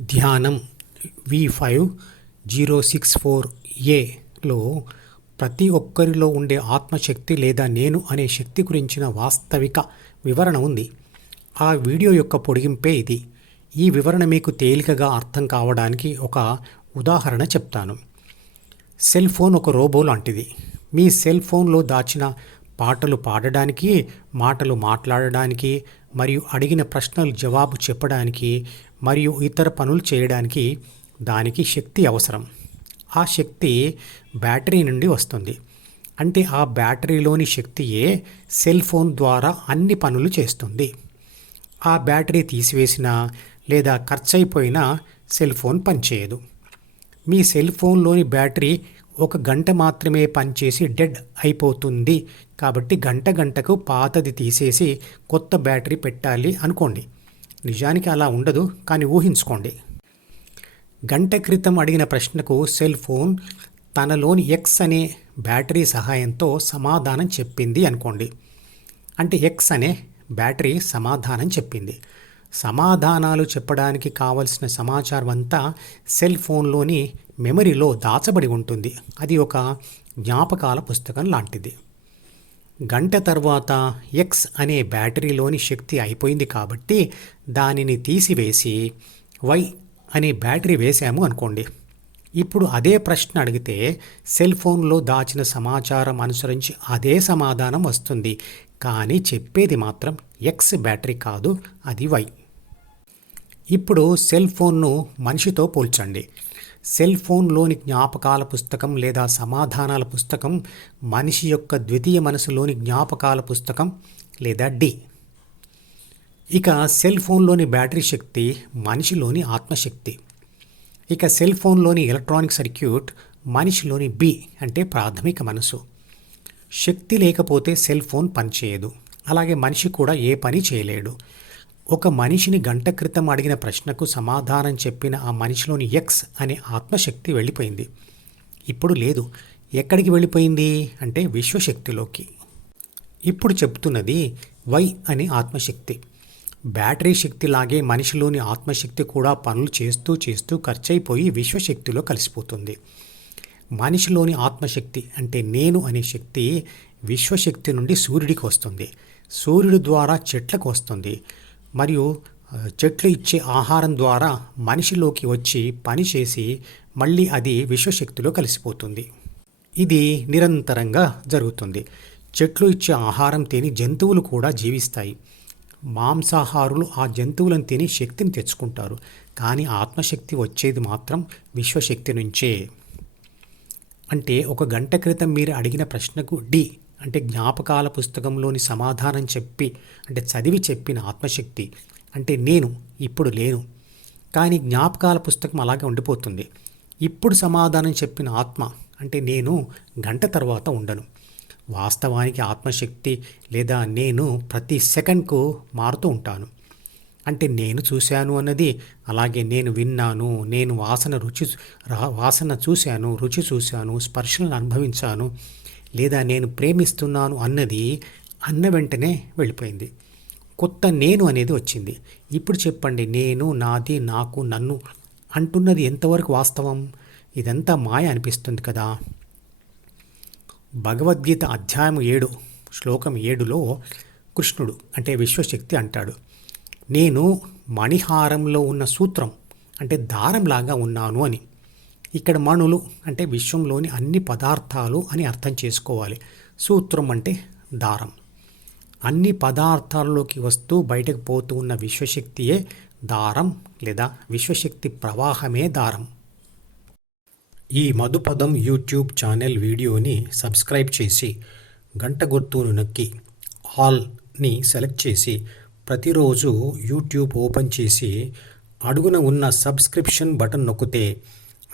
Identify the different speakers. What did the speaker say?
Speaker 1: ధ్యానం V five zero six four ఏలో ప్రతి ఒక్కరిలో ఉండే ఆత్మశక్తి లేదా నేను అనే శక్తి గురించిన వాస్తవిక వివరణ ఉంది. ఆ వీడియో యొక్క పొడిగింపే ఇది. ఈ వివరణ మీకు తేలికగా అర్థం కావడానికి ఒక ఉదాహరణ చెప్తాను. సెల్ ఫోన్ ఒక రోబో లాంటిది. మీ సెల్ ఫోన్లో దాచిన పాటలు పాడడానికి మాటలు మాట్లాడడానికి మరియు అడిగిన ప్రశ్నలు జవాబు చెప్పడానికి మరియు ఇతర పనులు చేయడానికి దానికి శక్తి అవసరం. ఆ శక్తి బ్యాటరీ నుండి వస్తుంది. అంటే ఆ బ్యాటరీలోని శక్తియే సెల్ ఫోన్ ద్వారా అన్ని పనులు చేస్తుంది. ఆ బ్యాటరీ తీసివేసినా లేదా ఖర్చయిపోయినా సెల్ ఫోన్ పనిచేయదు. మీ సెల్ ఫోన్లోని బ్యాటరీ ఒక గంట మాత్రమే పనిచేసి డెడ్ అయిపోతుంది. కాబట్టి గంట గంటకు పాతది తీసేసి కొత్త బ్యాటరీ పెట్టాలి అనుకోండి. నిజానికి అలా ఉండదు కానీ ఊహించుకోండి. గంట క్రితం అడిగిన ప్రశ్నకు సెల్ ఫోన్ తనలోని ఎక్స్ అనే బ్యాటరీ సహాయంతో సమాధానం చెప్పింది అనుకోండి. అంటే ఎక్స్ అనే బ్యాటరీ సమాధానం చెప్పింది. సమాధానాలు చెప్పడానికి కావలసిన సమాచారం అంతా సెల్ ఫోన్లోని మెమరీలో దాచబడి ఉంటుంది. అది ఒక జ్ఞాపకాల పుస్తకం లాంటిది. గంట తర్వాత ఎక్స్ అనే బ్యాటరీలోని శక్తి అయిపోయింది కాబట్టి దానిని తీసివేసి వై అనే బ్యాటరీ వేసాము అనుకోండి. ఇప్పుడు అదే ప్రశ్న అడిగితే సెల్ ఫోన్లో దాచిన సమాచారం అనుసరించి అదే సమాధానం వస్తుంది. కానీ చెప్పేది మాత్రం ఎక్స్ బ్యాటరీ కాదు అది వై ఇప్పుడు సెల్ ఫోన్ను మనిషితో పోల్చండి. సెల్ ఫోన్లోని జ్ఞాపకాల పుస్తకం లేదా సమాధానాల పుస్తకం మనిషి యొక్క ద్వితీయ మనసులోని జ్ఞాపకాల పుస్తకం లేదా డి. ఇక సెల్ ఫోన్లోని బ్యాటరీ శక్తి మనిషిలోని ఆత్మశక్తి. ఇక సెల్ ఫోన్లోని ఎలక్ట్రానిక్ సర్క్యూట్ మనిషిలోని బి అంటే ప్రాథమిక మనసు. శక్తి లేకపోతే సెల్ ఫోన్ పనిచేయదు. అలాగే మనిషి కూడా ఏ పని చేయలేడు. ఒక మనిషిని గంట క్రితం అడిగిన ప్రశ్నకు సమాధానం చెప్పిన ఆ మనిషిలోని ఎక్స్ అనే ఆత్మశక్తి వెళ్ళిపోయింది. ఇప్పుడు లేదు. ఎక్కడికి వెళ్ళిపోయింది? అంటే విశ్వశక్తిలోకి. ఇప్పుడు చెప్తున్నది వై అనే ఆత్మశక్తి. బ్యాటరీ శక్తి లాగే మనిషిలోని ఆత్మశక్తి కూడా పనులు చేస్తూ చేస్తూ ఖర్చయిపోయి విశ్వశక్తిలో కలిసిపోతుంది. మనిషిలోని ఆత్మశక్తి అంటే నేను అనే శక్తి విశ్వశక్తి నుండి సూర్యుడికి వస్తుంది. సూర్యుడి ద్వారా చెట్లకు వస్తుంది. మరియు చెట్లు ఇచ్చే ఆహారం ద్వారా మనిషిలోకి వచ్చి పని చేసి మళ్ళీ అది విశ్వశక్తిలో కలిసిపోతుంది. ఇది నిరంతరంగా జరుగుతుంది. చెట్లు ఇచ్చే ఆహారం తిని జంతువులు కూడా జీవిస్తాయి. మాంసాహారులు ఆ జంతువులను తిని శక్తిని తెచ్చుకుంటారు. కానీ ఆత్మశక్తి వచ్చేది మాత్రం విశ్వశక్తి నుంచే. అంటే ఒక గంట క్రితం మీరు అడిగిన ప్రశ్నకు డి. అంటే జ్ఞాపకాల పుస్తకంలోని సమాధానం చెప్పి అంటే చదివి చెప్పిన ఆత్మశక్తి అంటే నేను ఇప్పుడు లేను. కానీ జ్ఞాపకాల పుస్తకం అలాగే ఉండిపోతుంది. ఇప్పుడు సమాధానం చెప్పిన ఆత్మ అంటే నేను గంట తర్వాత ఉండను. వాస్తవానికి ఆత్మశక్తి లేదా నేను ప్రతి సెకండ్కు మారుతూ ఉంటాను. అంటే నేను చూశాను అన్నది అలాగే నేను విన్నాను నేను వాసన రుచి వాసన చూశాను రుచి చూశాను స్పర్శలను అనుభవించాను లేదా నేను ప్రేమిస్తున్నాను అన్నది అన్న వెంటనే వెళ్ళిపోయింది. కొత్త నేను అనేది వచ్చింది. ఇప్పుడు చెప్పండి నేను నాది నాకు నన్ను అంటున్నది ఎంతవరకు వాస్తవం? ఇదంతా మాయ అనిపిస్తుంది కదా. భగవద్గీత అధ్యాయం ఏడు శ్లోకం ఏడులో కృష్ణుడు అంటే విశ్వశక్తి అంటాడు. నేను మణిహారంలో ఉన్న సూత్రం అంటే దారంలాగా ఉన్నాను అని. ఇక్కడ మణులు అంటే విశ్వంలోని అన్ని పదార్థాలు అని అర్థం చేసుకోవాలి. సూత్రం అంటే దారం. అన్ని పదార్థాలలోకి వస్తూ బయటకు పోతూ ఉన్న విశ్వశక్తియే దారం లేదా విశ్వశక్తి ప్రవాహమే దారం. ఈ మధుపదం యూట్యూబ్ ఛానల్ వీడియోని సబ్స్క్రైబ్ చేసి గంట గుర్తును నొక్కి ఆల్ని సెలెక్ట్ చేసి ప్రతిరోజు యూట్యూబ్ ఓపెన్ చేసి అడుగున ఉన్న సబ్స్క్రిప్షన్ బటన్ నొక్కితే